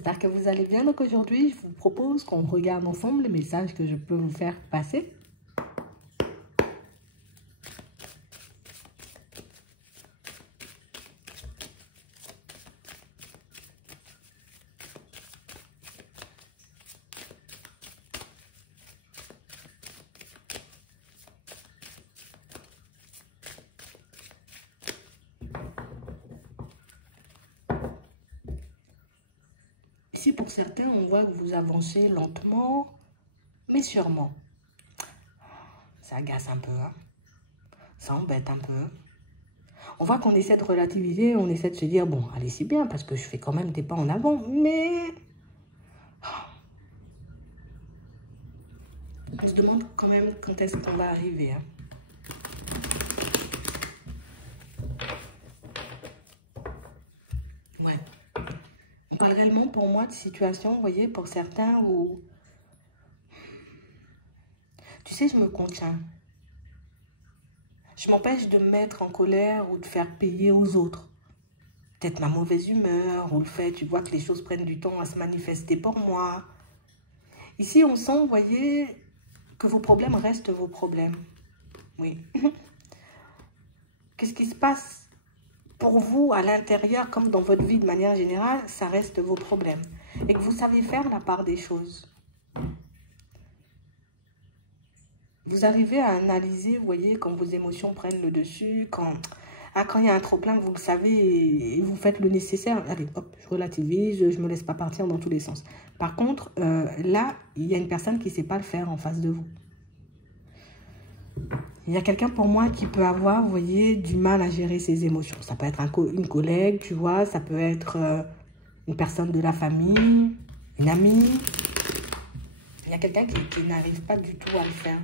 j'espère que vous allez bien. Donc aujourd'hui, je vous propose qu'on regarde ensemble les messages que je peux vous faire passer. Ici, pour certains, on voit que vous avancez lentement, mais sûrement. Ça agace un peu, hein? Ça embête un peu. On voit qu'on essaie de relativiser, on essaie de se dire, bon, allez, c'est bien, parce que je fais quand même des pas en avant, mais... On se demande quand même quand est-ce qu'on va arriver, hein? Ouais. On parle réellement pour moi de situation, vous voyez, pour certains où... Tu sais, je me contiens. Je m'empêche de me mettre en colère ou de faire payer aux autres. Peut-être ma mauvaise humeur ou le fait, tu vois, que les choses prennent du temps à se manifester pour moi. Ici, on sent, vous voyez, que vos problèmes restent vos problèmes. Oui. Qu'est-ce qui se passe pour vous à l'intérieur, comme dans votre vie de manière générale, ça reste vos problèmes. Et que vous savez faire la part des choses. Vous arrivez à analyser, vous voyez, quand vos émotions prennent le dessus, quand il y a un trop-plein, vous le savez et vous faites le nécessaire. Allez, hop, je relativise, je ne me laisse pas partir dans tous les sens. Par contre, là, il y a une personne qui ne sait pas le faire en face de vous. Il y a quelqu'un pour moi qui peut avoir, vous voyez, du mal à gérer ses émotions. Ça peut être une collègue, tu vois, ça peut être une personne de la famille, une amie. Il y a quelqu'un qui n'arrive pas du tout à le faire.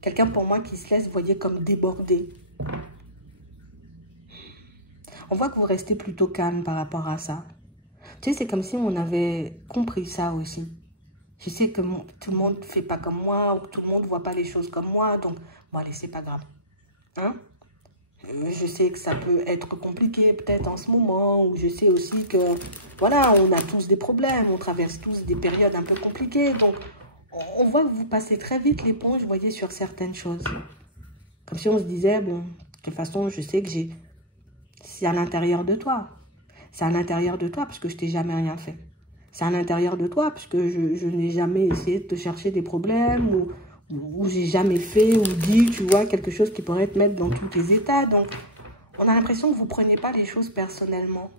Quelqu'un pour moi qui se laisse, vous voyez, comme déborder. On voit que vous restez plutôt calme par rapport à ça. Tu sais, c'est comme si on avait compris ça aussi. Je sais que tout le monde ne fait pas comme moi, ou que tout le monde ne voit pas les choses comme moi, donc, bon, allez, c'est pas grave. Hein? Je sais que ça peut être compliqué peut-être en ce moment, ou je sais aussi que, voilà, on a tous des problèmes, on traverse tous des périodes un peu compliquées, donc on voit que vous passez très vite l'éponge, vous voyez, sur certaines choses. Comme si on se disait, bon, de toute façon, je sais que c'est à l'intérieur de toi. C'est à l'intérieur de toi parce que je t'ai jamais rien fait. C'est à l'intérieur de toi parce que je n'ai jamais essayé de te chercher des problèmes ou j'ai jamais fait ou dit, tu vois, quelque chose qui pourrait te mettre dans tous tes états. Donc, on a l'impression que vous ne preniez pas les choses personnellement.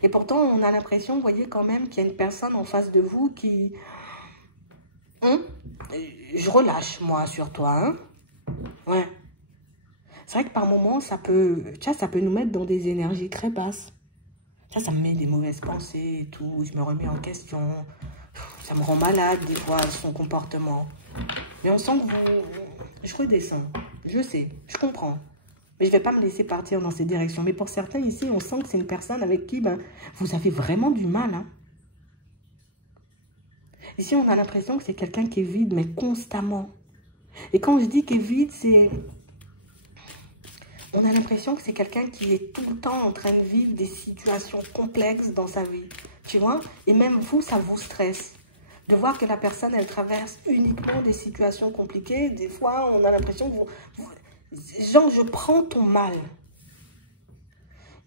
Et pourtant, on a l'impression, vous voyez, quand même qu'il y a une personne en face de vous qui... je relâche, moi, sur toi, hein? Ouais. C'est vrai que par moments, ça peut nous mettre dans des énergies très basses. Ça me met des mauvaises pensées et tout. Je me remets en question. Ça me rend malade, des fois, son comportement. Mais on sent que je redescends. Je sais, je comprends. Mais je ne vais pas me laisser partir dans ces directions. Mais pour certains ici, on sent que c'est une personne avec qui vous avez vraiment du mal. Hein. Ici, on a l'impression que c'est quelqu'un qui est vide, mais constamment. Et quand je dis qu'il est vide, c'est... On a l'impression que c'est quelqu'un qui est tout le temps en train de vivre des situations complexes dans sa vie. Tu vois? Et même vous, ça vous stresse. De voir que la personne, elle traverse uniquement des situations compliquées. Des fois, on a l'impression que genre, je prends ton mal.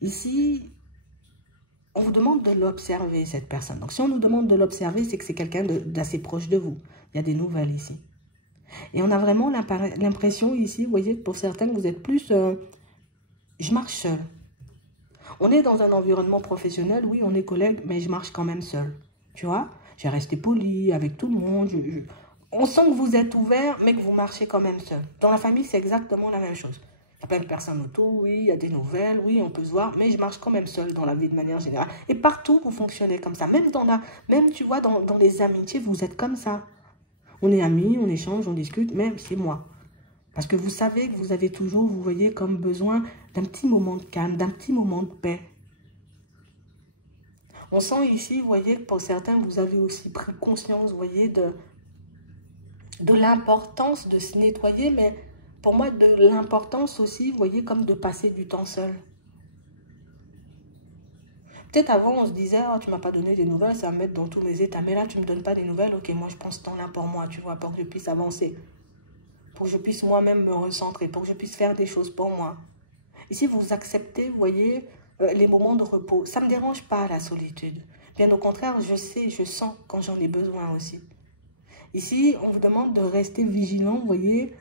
Ici, on vous demande de l'observer, cette personne. Donc, si on nous demande de l'observer, c'est que c'est quelqu'un d'assez proche de vous. Il y a des nouvelles ici. Et on a vraiment l'impression ici, vous voyez, pour certains, que vous êtes plus... je marche seule. On est dans un environnement professionnel, oui, on est collègues, mais je marche quand même seule. Tu vois? J'ai resté poli avec tout le monde. On sent que vous êtes ouvert, mais que vous marchez quand même seul. Dans la famille, c'est exactement la même chose. Il y a plein de personnes autour, oui, il y a des nouvelles, oui, on peut se voir, mais je marche quand même seule dans la vie de manière générale. Et partout, vous fonctionnez comme ça. Même tu vois, dans les amitiés, vous êtes comme ça. On est amis, on échange, on discute, même c'est moi. Parce que vous savez que vous avez toujours, vous voyez, comme besoin d'un petit moment de calme, d'un petit moment de paix. On sent ici, vous voyez, que pour certains, vous avez aussi pris conscience, vous voyez, de l'importance de se nettoyer, mais pour moi, de l'importance aussi, vous voyez, comme de passer du temps seul. Peut-être avant, on se disait, oh, tu m'as pas donné des nouvelles, ça va me mettre dans tous mes états. Mais là, tu me donnes pas des nouvelles, ok, moi, je pense que t'en as pour moi, tu vois, pour que je puisse avancer. Pour que je puisse moi-même me recentrer, pour que je puisse faire des choses pour moi. Ici, vous acceptez, vous voyez, les moments de repos. Ça ne me dérange pas, la solitude. Bien au contraire, je sais, je sens quand j'en ai besoin aussi. Ici, on vous demande de rester vigilant, vous voyez,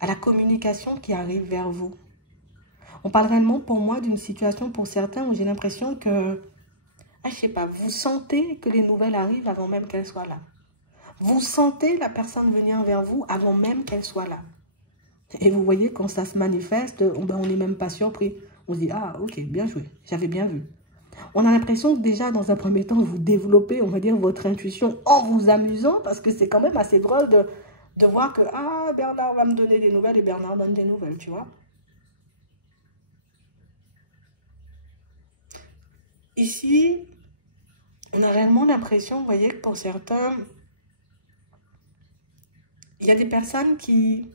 à la communication qui arrive vers vous. On parle réellement pour moi d'une situation pour certains où j'ai l'impression que, ah, je sais pas, vous sentez que les nouvelles arrivent avant même qu'elles soient là. Vous sentez la personne venir vers vous avant même qu'elle soit là. Et vous voyez, quand ça se manifeste, on n'est même pas surpris. On se dit, ah, ok, bien joué, j'avais bien vu. On a l'impression que déjà, dans un premier temps, vous développez, on va dire, votre intuition en vous amusant, parce que c'est quand même assez drôle de voir que, ah, Bernard va me donner des nouvelles et Bernard donne des nouvelles, tu vois. Ici, on a réellement l'impression, vous voyez, que pour certains, il y a des personnes qui,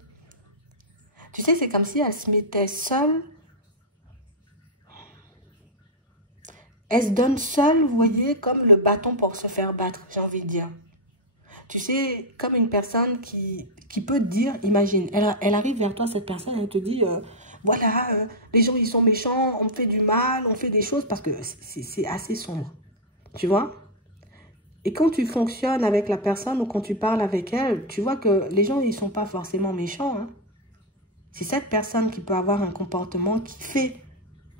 tu sais, c'est comme si elles se mettaient seules. Elles se donnent seules, vous voyez, comme le bâton pour se faire battre, j'ai envie de dire. Tu sais, comme une personne qui peut te dire, imagine, elle arrive vers toi, cette personne, elle te dit, voilà, les gens, ils sont méchants, on me fait du mal, on fait des choses, parce que c'est assez sombre, tu vois. Et quand tu fonctionnes avec la personne ou quand tu parles avec elle, tu vois que les gens, ils ne sont pas forcément méchants, hein. C'est cette personne qui peut avoir un comportement qui fait,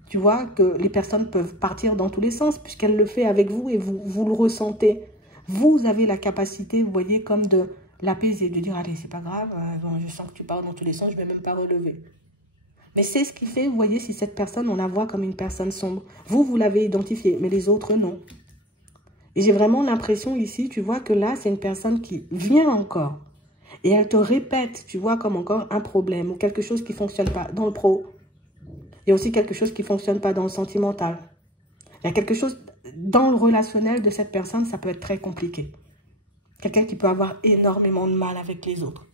tu vois, que les personnes peuvent partir dans tous les sens, puisqu'elle le fait avec vous et vous le ressentez. Vous avez la capacité, vous voyez, comme de l'apaiser, de dire, allez, c'est pas grave, bon, je sens que tu pars dans tous les sens, je ne vais même pas relever. Mais c'est ce qui fait, vous voyez, si cette personne, on la voit comme une personne sombre. Vous l'avez identifiée, mais les autres, non. Et j'ai vraiment l'impression ici, tu vois, que là, c'est une personne qui vient encore. Et elle te répète, tu vois, comme encore un problème ou quelque chose qui ne fonctionne pas dans le pro. Il y a aussi quelque chose qui ne fonctionne pas dans le sentimental. Il y a quelque chose dans le relationnel de cette personne, ça peut être très compliqué. Quelqu'un qui peut avoir énormément de mal avec les autres.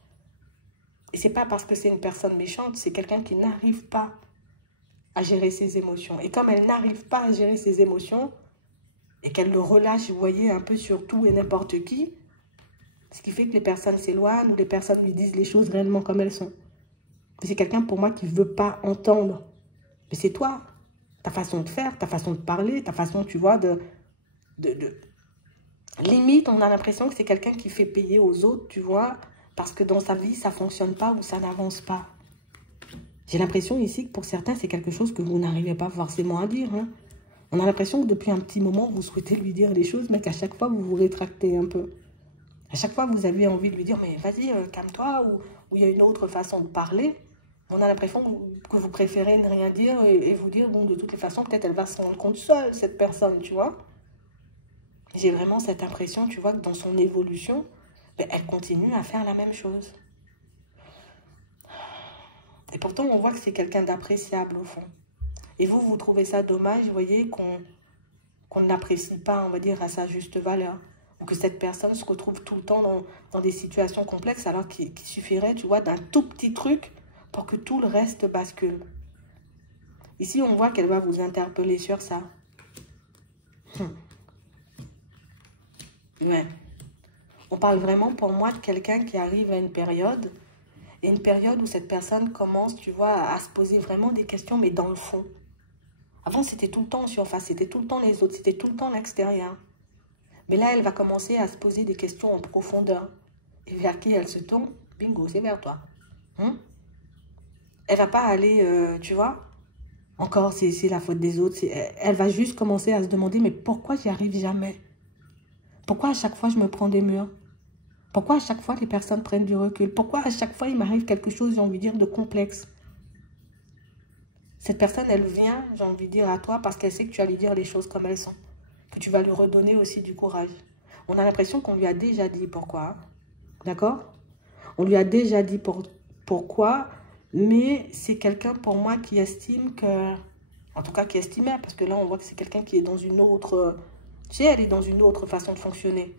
Et ce n'est pas parce que c'est une personne méchante, c'est quelqu'un qui n'arrive pas à gérer ses émotions. Et comme elle n'arrive pas à gérer ses émotions, et qu'elle le relâche, vous voyez, un peu sur tout et n'importe qui, ce qui fait que les personnes s'éloignent ou les personnes lui disent les choses réellement comme elles sont. C'est quelqu'un pour moi qui ne veut pas entendre. Mais c'est toi, ta façon de faire, ta façon de parler, ta façon, tu vois, Limite, on a l'impression que c'est quelqu'un qui fait payer aux autres, tu vois, parce que dans sa vie, ça ne fonctionne pas ou ça n'avance pas. J'ai l'impression ici que pour certains, c'est quelque chose que vous n'arrivez pas forcément à dire, hein. On a l'impression que depuis un petit moment, vous souhaitez lui dire les choses, mais qu'à chaque fois, vous vous rétractez un peu. À chaque fois, vous avez envie de lui dire, mais vas-y, calme-toi, ou il y a une autre façon de parler. On a l'impression que vous préférez ne rien dire et vous dire, bon, de toutes les façons, peut-être elle va se rendre compte seule, cette personne, tu vois. J'ai vraiment cette impression, tu vois, que dans son évolution, ben, elle continue à faire la même chose. Et pourtant, on voit que c'est quelqu'un d'appréciable, au fond. Et vous trouvez ça dommage, vous voyez, qu'on ne l'apprécie pas, on va dire, à sa juste valeur. Ou que cette personne se retrouve tout le temps dans des situations complexes, alors qu'il suffirait, tu vois, d'un tout petit truc pour que tout le reste bascule. Ici, on voit qu'elle va vous interpeller sur ça. Ouais. On parle vraiment, pour moi, de quelqu'un qui arrive à une période, et une période où cette personne commence, tu vois, à se poser vraiment des questions, mais dans le fond. Avant, c'était tout le temps en surface, c'était tout le temps les autres, c'était tout le temps l'extérieur. Mais là, elle va commencer à se poser des questions en profondeur. Et vers qui elle se tourne? Bingo, c'est vers toi. Elle va pas aller, tu vois, encore c'est la faute des autres. Elle va juste commencer à se demander, mais pourquoi j'y arrive jamais? Pourquoi à chaque fois je me prends des murs? Pourquoi à chaque fois les personnes prennent du recul? Pourquoi à chaque fois il m'arrive quelque chose, j'ai envie de dire, de complexe? Cette personne, elle vient, j'ai envie de dire, à toi parce qu'elle sait que tu vas lui dire les choses comme elles sont. Que tu vas lui redonner aussi du courage. On a l'impression qu'on lui a déjà dit pourquoi. D'accord? On lui a déjà dit pourquoi, mais c'est quelqu'un pour moi qui estime que... En tout cas, qui estimait, parce que là, on voit que c'est quelqu'un qui est dans une autre... Tu sais, elle est dans une autre façon de fonctionner.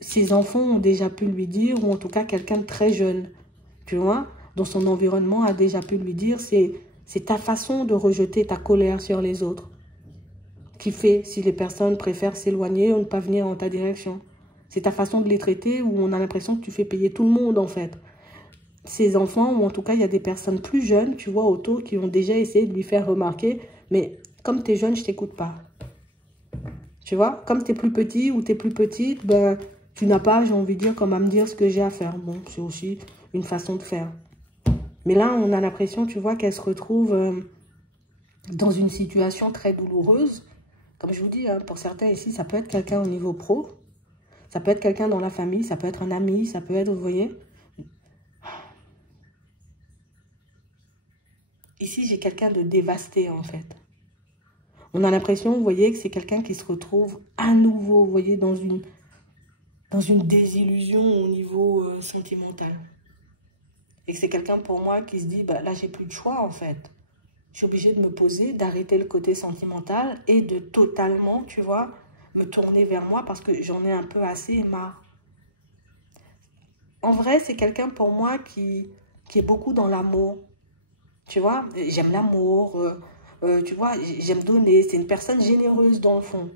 Ses enfants ont déjà pu lui dire, ou en tout cas quelqu'un de très jeune, tu vois, dans son environnement a déjà pu lui dire, c'est C'est ta façon de rejeter ta colère sur les autres qui fait si les personnes préfèrent s'éloigner ou ne pas venir en ta direction. C'est ta façon de les traiter où on a l'impression que tu fais payer tout le monde, en fait. Ces enfants, ou en tout cas, il y a des personnes plus jeunes, tu vois, autour, qui ont déjà essayé de lui faire remarquer, mais comme tu es jeune, je t'écoute pas. Tu vois, comme tu es plus petit ou tu es plus petite, ben, tu n'as pas, j'ai envie de dire, comme à me dire ce que j'ai à faire. Bon, c'est aussi une façon de faire. Mais là, on a l'impression, tu vois, qu'elle se retrouve dans une situation très douloureuse. Comme je vous dis, hein, pour certains ici, ça peut être quelqu'un au niveau pro. Ça peut être quelqu'un dans la famille, ça peut être un ami, ça peut être, vous voyez. Ici, j'ai quelqu'un de dévasté, en fait. On a l'impression, vous voyez, que c'est quelqu'un qui se retrouve à nouveau, vous voyez, dans une désillusion au niveau sentimental. Et que c'est quelqu'un pour moi qui se dit, bah, là, j'ai plus de choix, en fait. Je suis obligée de me poser, d'arrêter le côté sentimental et de totalement, tu vois, me tourner vers moi parce que j'en ai un peu assez et marre. En vrai, c'est quelqu'un pour moi qui est beaucoup dans l'amour. Tu vois, j'aime l'amour, tu vois, j'aime donner. C'est une personne généreuse dans le fond.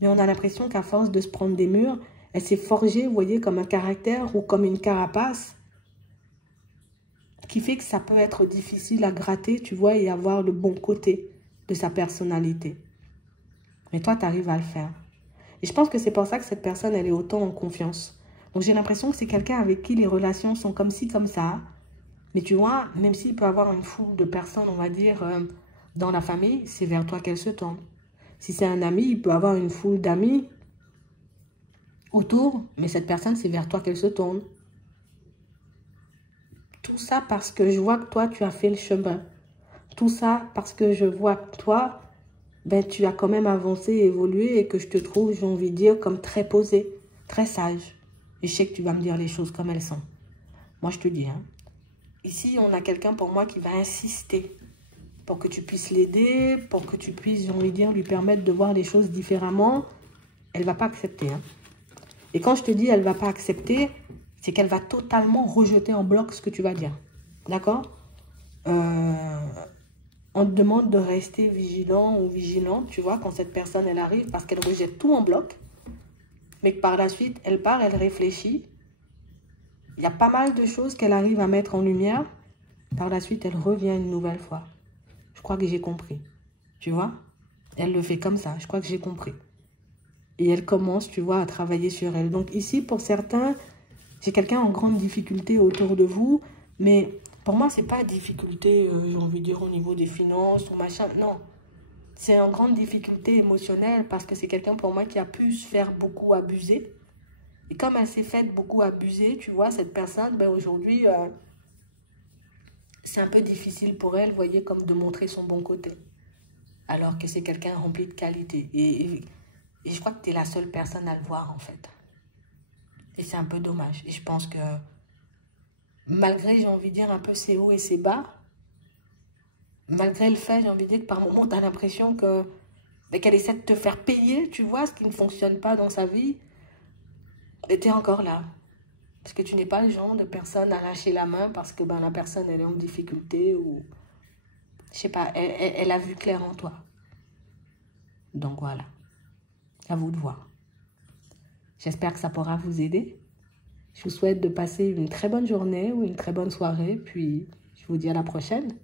Mais on a l'impression qu'à force de se prendre des murs, elle s'est forgée, vous voyez, comme un caractère ou comme une carapace qui fait que ça peut être difficile à gratter, tu vois, et avoir le bon côté de sa personnalité. Mais toi, tu arrives à le faire. Et je pense que c'est pour ça que cette personne, elle est autant en confiance. Donc, j'ai l'impression que c'est quelqu'un avec qui les relations sont comme ci, comme ça. Mais tu vois, même s'il peut avoir une foule de personnes, on va dire, dans la famille, c'est vers toi qu'elle se tourne. Si c'est un ami, il peut avoir une foule d'amis autour, mais cette personne, c'est vers toi qu'elle se tourne. Tout ça parce que je vois que toi, tu as fait le chemin. Tout ça parce que je vois que toi, ben, tu as quand même avancé, évolué et que je te trouve, j'ai envie de dire, comme très posé, très sage. Et je sais que tu vas me dire les choses comme elles sont. Moi, je te dis, hein. Ici, on a quelqu'un pour moi qui va insister pour que tu puisses l'aider, pour que tu puisses, j'ai envie de dire, lui permettre de voir les choses différemment. Elle ne va pas accepter, hein. Et quand je te dis elle ne va pas accepter, c'est qu'elle va totalement rejeter en bloc ce que tu vas dire. D'accord? On te demande de rester vigilant ou vigilante, tu vois, quand cette personne, elle arrive, parce qu'elle rejette tout en bloc. Mais que par la suite, elle part, elle réfléchit. Il y a pas mal de choses qu'elle arrive à mettre en lumière. Par la suite, elle revient une nouvelle fois. Je crois que j'ai compris. Tu vois? Elle le fait comme ça. Je crois que j'ai compris. Et elle commence, tu vois, à travailler sur elle. Donc ici, pour certains, j'ai quelqu'un en grande difficulté autour de vous. Mais pour moi, c'est pas difficulté, j'ai envie de dire, au niveau des finances ou machin. Non. C'est en grande difficulté émotionnelle parce que c'est quelqu'un pour moi qui a pu se faire beaucoup abuser. Et comme elle s'est faite beaucoup abuser, tu vois, cette personne, ben aujourd'hui, c'est un peu difficile pour elle, vous voyez, comme de montrer son bon côté. Alors que c'est quelqu'un rempli de qualité. Et je crois que tu es la seule personne à le voir, en fait. Et c'est un peu dommage. Et je pense que, malgré, j'ai envie de dire, un peu ses hauts et ses bas, malgré le fait, j'ai envie de dire que par moments, tu as l'impression que qu'elle essaie de te faire payer, tu vois, ce qui ne fonctionne pas dans sa vie. Et tu es encore là. Parce que tu n'es pas le genre de personne à lâcher la main parce que ben, la personne, elle est en difficulté ou... Je sais pas, elle a vu clair en toi. Donc voilà. À vous de voir. J'espère que ça pourra vous aider. Je vous souhaite de passer une très bonne journée ou une très bonne soirée. Puis, je vous dis à la prochaine.